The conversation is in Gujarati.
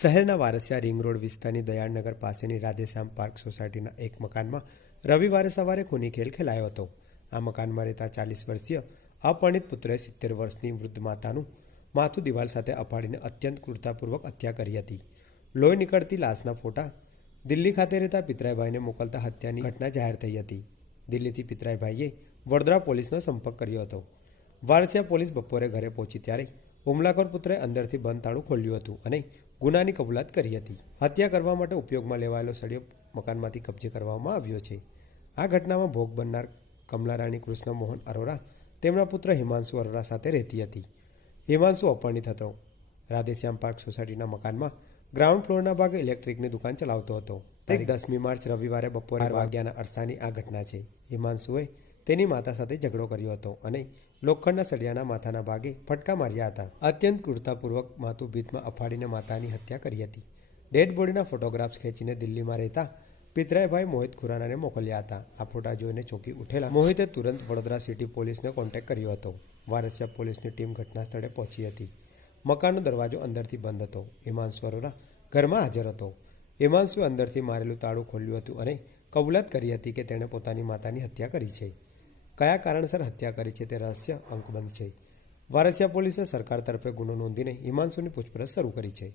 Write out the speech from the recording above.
શહેરના વારસિયા રિંગ રોડ વિસ્તારની દયાળનગર પાસેની રાધેશ્યામ પાર્ક સોસાયટીના એક મકાનમાં રવિવારે સવારે ખૂની ખેલ ખેલાયો હતો. આ મકાનમાં રહેતા ચાલીસ વર્ષીય અપરિણિત પુત્રએ સિત્તેર વર્ષની વૃદ્ધ માતાનું માથું દિવાલ સાથે અપાડીને અત્યંત ક્રૂરતાપૂર્વક હત્યા કરી હતી. લોહી નીકળતી લાશના ફોટા દિલ્હી ખાતે રહેતા પિતરાઈભાઈને મોકલતા હત્યાની ઘટના જાહેર થઈ હતી. દિલ્હીથી પિતરાઈભાઈએ વડોદરા પોલીસનો સંપર્ક કર્યો હતો. વારસિયા પોલીસ બપોરે ઘરે પહોંચી ત્યારે હુમલાખોર પુત્રે અંદરથી બંધ તાળું ખોલ્યું હતું અને ગુનાની કબૂલાત કરી હતી. હત્યા કરવા માટે ઉપયોગમાં લેવાયેલો સળિયો મકાનમાંથી કબજે કરવામાં આવ્યો છે. આ ઘટનામાં ભોગ બનનાર કમલારાણી કૃષ્ણમોહન અરોરા, તેમના પુત્ર હિમાંશુ અરોરા સાથે રહેતી હતી. હિમાંશુ અપરણિત હતો રાધેશ્યામ પાર્ક સોસાયટીના મકાનમાં ગ્રાઉન્ડ ફ્લોરના ભાગે ઇલેક્ટ્રિકની દુકાન ચલાવતો હતો. તારીખ દસમી માર્ચ રવિવારે બપોરે વાગ્યાના અરસાની આ ઘટના છે. હિમાંશુએ તેની માતા સાથે ઝઘડો કર્યો હતો અને લોખંડના સળિયાના માથાના ભાગે ફટકા માર્યા હતા. અત્યંત ક્રૂરતાપૂર્વક માથું ભીતમાં અફાડીને માતાની હત્યા કરી હતી. ડેડ બોડીના ફોટોગ્રાફ્સ ખેંચીને દિલ્હીમાં રહેતા પિતરાઈભાઈ મોહિત ખુરાનાને મોકલ્યા હતા. આ ફોટા જોઈને ચોકી ઉઠેલા મોહિતે તુરંત વડોદરા સિટી પોલીસને કોન્ટેક્ટ કર્યો હતો. વારસિયા પોલીસની ટીમ ઘટના સ્થળે પહોંચી હતી. મકાનનો દરવાજો અંદરથી બંધ હતો. હિમાંશુ અરોરા ઘરમાં હાજર હતો. હિમાંશુએ અંદરથી મારેલું તાળું ખોલ્યું હતું અને કબૂલાત કરી હતી કે તેણે પોતાની માતાની હત્યા કરી છે. કયા કારણસર હત્યા કરી છે તે રહસ્ય અંકબંધ છે. વારસિયા પોલીસે સરકાર તરફે ગુનો નોંધીને હિમાંશુની પૂછપરછ શરૂ કરી છે.